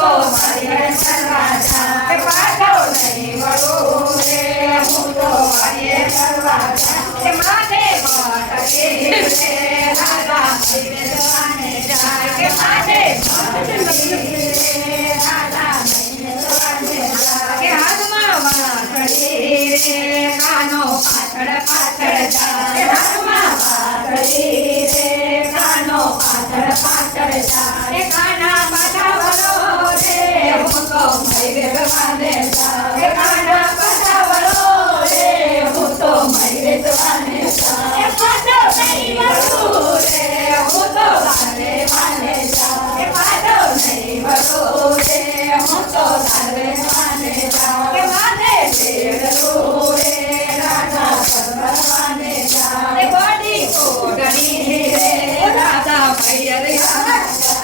તો મારી કરવા જા કે પાછો નહીં વળું રે હું તો મારી કરવા જા કે માથે મટકે રે રાધા મૈરે જવાને જાય કે માથે મટકે રે રાધા મૈરે જવાને જાય કે હાથમાં વાંસળી રે કાનો પાછળ પાછળ જાય કે હાથમાં વાંસળી રે કાનો પાછળ પાછળ જાય કાના પાછા વળો રે હું તો મૈરે જવાને જાય કાના પાછા વળો રે હું તો મૈરે જવાને જાય પાછો નહીં વળું રે હું તો તારે વાને જાય પાછો નહીં વળું રે હું તો તારે વાને જાય માથે તેડલું રે રાધા કરવાને જાય બડી કોડણી રે રાધા મૈયર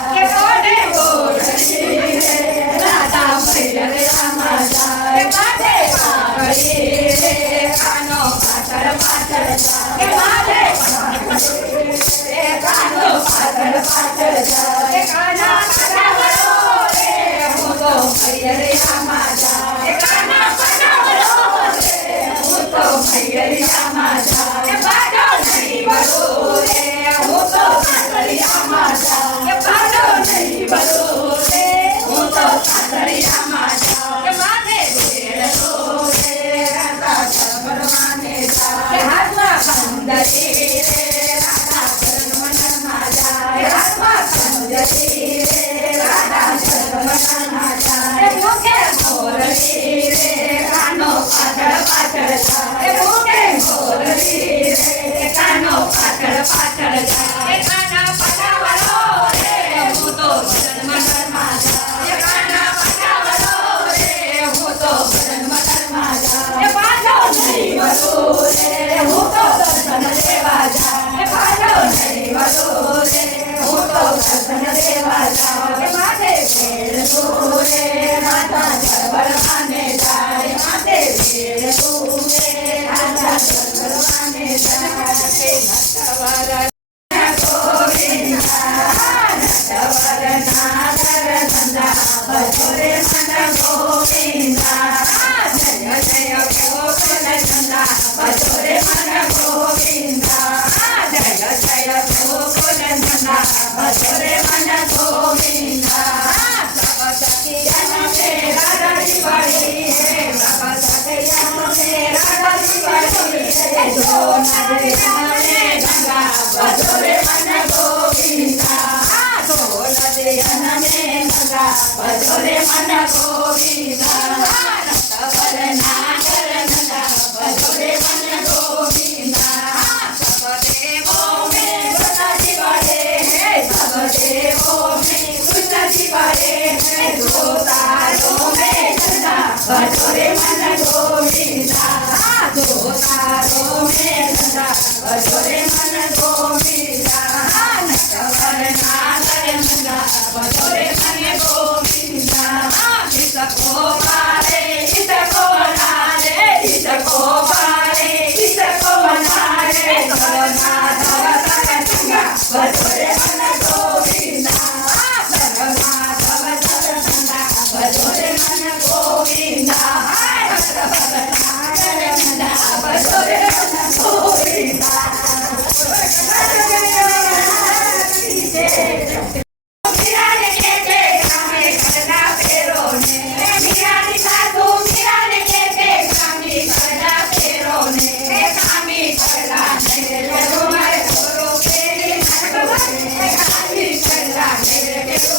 કે બડી કોડણી રે રાધા મૈયર રામા જાય માથે પાઘડી રે કાનો પાછળ પાછળ જાય માથે પાઘડી રે કાનો પાછળ પાછળ જાય કાના પાછા વળો રે હું તો મૈયર રામા જાય કાના પાછા વળો રે હું તો મૈયર રામા જાય પાછો નહીં વળું રે હું તો કાતરિયામાં જાય પાછો નહીં વળું રે હું તો કાતરિયામાં જાય માથે તેડલું રે રાધા કરવાને જાય હાથમાં કંદરી રે રાધા કરવાના જાય હાથમાં કંદરી રે રાધા કરવાના જાય મુખે મોરલી રે કાનો પાછળ પાછળ જાય મુખે મોરલી રે કાનો પાછળ પાછળ જાય કાના પાછા વળો રે હું તો ભજન મંડળમાં જાય કાના પાછા વળો રે હું તો ભજન મંડળમાં જાય પાછો નહીં વળું રે હું તો દર્શન દેવા જાય પાછો નહીં વળું રે હું તો દર્શન દેવા જાય માથે તેડલું રે રાધા કરવાને જાય માથે તેડલું રે રાધા કરવાને જાય નટવર ગોવિંદા નટવર નાગર નંદા ભજોરે મન ગોવિંદા જય જય ગોકુલ નંદા ભજોરે મન ગોવિંદા જય જય ગોકુલ નંદા ભજોરે મન ગોવિંદા સપસખિયા મે રાધા દિવાળી હે સપસખિયા મે રાધા દિવાળી હે જો નદિયા મે ગંગા ભજોરે મન ગોવિંદા જો નદિયા મે ગંગા ભજોરે મન ગોવિંદા નટવર નાગર નંદા ભજોરે મન ગોવિંદા સબ દેવો મે સદા દિવાળે હે સબ દેવો મે કૃષ્ણ દિવાળે હે જો તારો મે ગંગા ભજોરે મન ગોવિંદા જો તારો મે ગંગા ભજોરે મન ગોવિંદા નટવર નાગર નંદા ભજોરે મન ગોવિંદા ઈસકો પારે ઈસકો નારે ઈસકો પારે ઈસકો નારે ધરના ધર ગંગા ભજોરે મન ગોવિંદા ધરના ધર ગંગા ભજોરે મન ગોવિંદા નટવર નાગર નંદા ભજોરે મન ગોવિંદા મીરાને કે કામે કરના ફેરો ને મીરાની સાસુ મીરાને કે કામી કરના ફેરો ને કામી કરના ને મારે છોરો ફેરી નાખો ને કામી કરના ને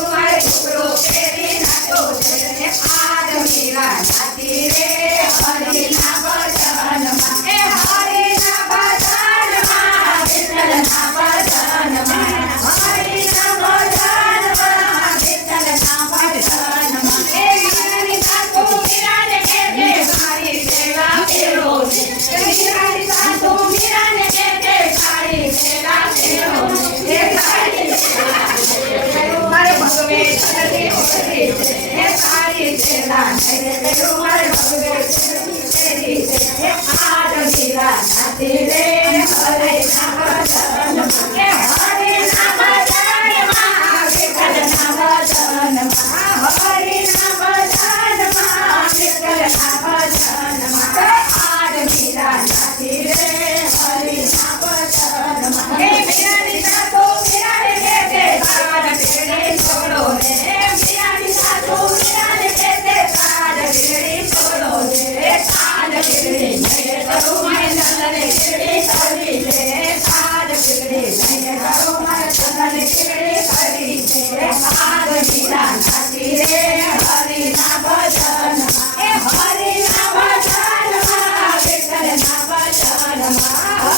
મારે છોરો ફેરી નાખો ને આજ મીરા નાતી રે હરિના ભજનમાં એ હરિના ભજનમાં વિઠ્ઠલના ભજનમાં હરિના ભજનમાં વિઠ્ઠલના ભજનમાં એ મીરાની સાસુ મીરાને કે મારી સેવા ફેરો ને મીરાની સાસુ મીરાને કે મારી સેવા ફેરો ને સારી મારે ભગવે ચરણી ઓરી હે સારી સેવા ને મારે ભગવે ચરણી ઓરી આજ મીરા નાતી રે હરિના ભજનમાં કે હરિના ભજનમાં વિઠ્ઠલના ભજનમાં હરિ ચીકણી કરી છે આજ મીરા નાચી રે હરિના ભજનમાં એ હરિના ભજનમાં વિઠ્ઠલના ભજનમાં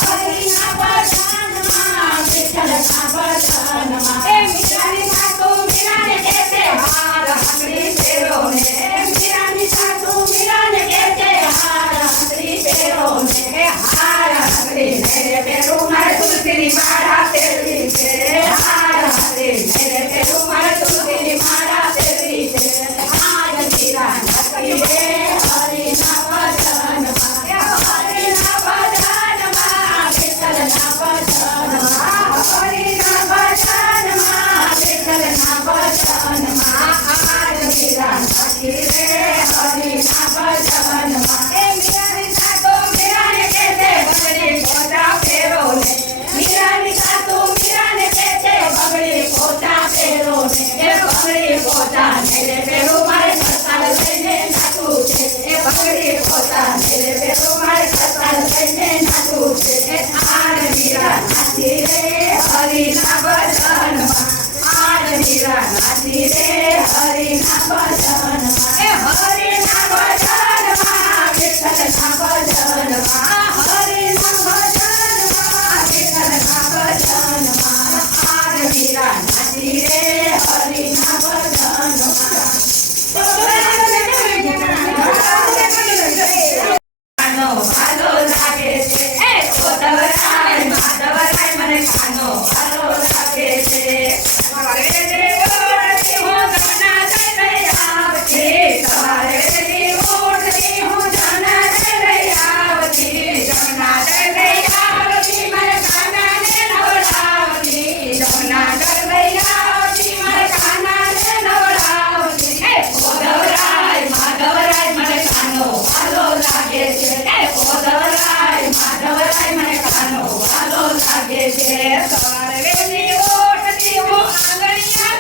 હરિના ભજનમાં વિઠ્ઠલના ભજનમાં એ મીરાની સાસુ મીરાને કહે છે હાર હંગરી ફેરો ને મીરાની સાસુ મીરાને કહે છે હાર હંગરી ફેરો ને હાર હંગરી મેરે પેરું મારે તુલસીની માળા ફેરવી છે હાર હંગરી મેરે પેરું મારે તુલસીની માળા ફેરવી છે આજ મીરા નાચી રે હરિના ભજનમાં હરિના ભજનમાં વિઠ્ઠલના ભજનમાં હરિના ભજનમાં વિઠ્ઠલના ભજનમાં આજ મીરા નાચી રે હરિના ભજનમાં એ મીરાની સાસુ મીરાને કહે છે બગડી પોતા ફેરો ને મીરાની સાસુ મીરાને કહે છે બગડી પોતા ફેરો ને એ બગડી પોતા ને પેલું મારે સતાલ લઈને નાચું છે એ બગડી પોતા ને પેલું મારે સતાલ લઈને નાચું છે એ આજ મીરા નાચી રે હરિના ભજનમાં આજ મીરા નાચી રે હરિના ભજનમાં એ હરિના ભજનમાં વિઠ્ઠલના ભજનમાં હરિના ભજનમાં વિઠ્ઠલના ભજનમાં આજ મીરા નાચી રે હરિના ભજનમાં ખાનો ભાલો લાગે છે એ કોતવરાય માધવરાય મને ખાનો ભાલો લાગે છે મારે દેવોડતી હું ગમના લઈ આવતી સવારે દેવોડતી હું ગમના લઈ આવતી ગમના લઈ આવતી મને કાનાને નવડાવતી ગમના લઈ આવતી મને કાનાને નવડાવતી એ કોતવરાય માધવરાય મને ખાનો ભાલો લાગે છે એ કોતવરાય માધવરાય મને ખાનો ભાલો લાગે છે સવારે વેલી ઉઠતી હું આંગણિયા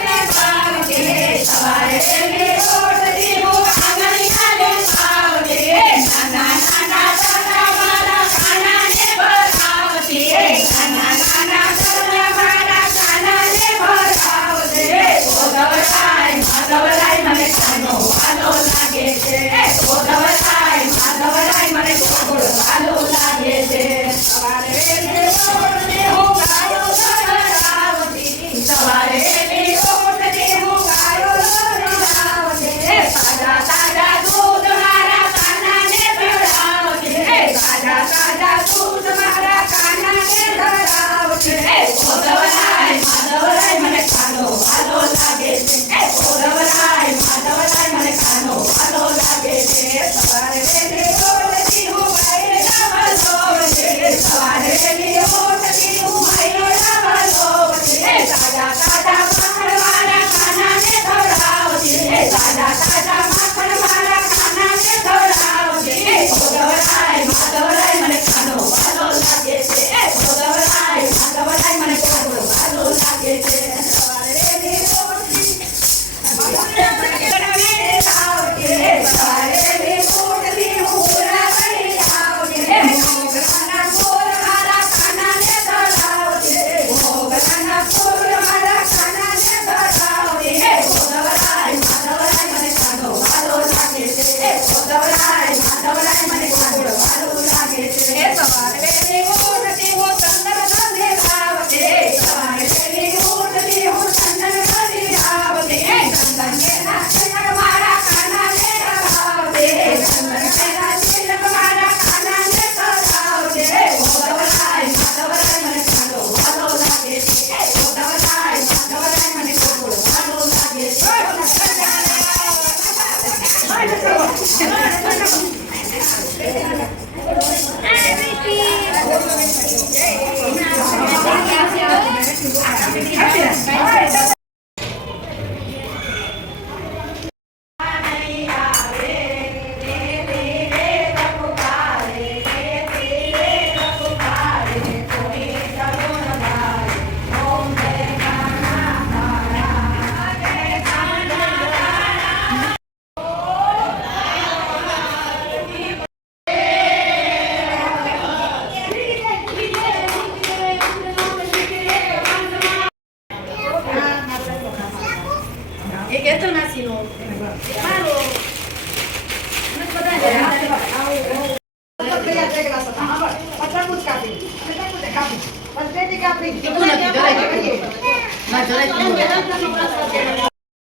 કેતલ માસીનો મારો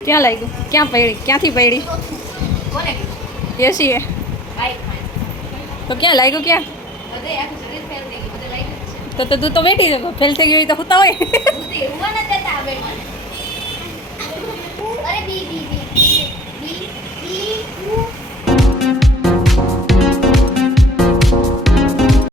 ક્યાં લાગ્યું ક્યાં પડી ક્યાંથી પડી એસી તો ક્યાં લાગ્યું ક્યાં તો તું તો બેઠી ફેલ થઈ ગઈ હોય તો હોતા હોય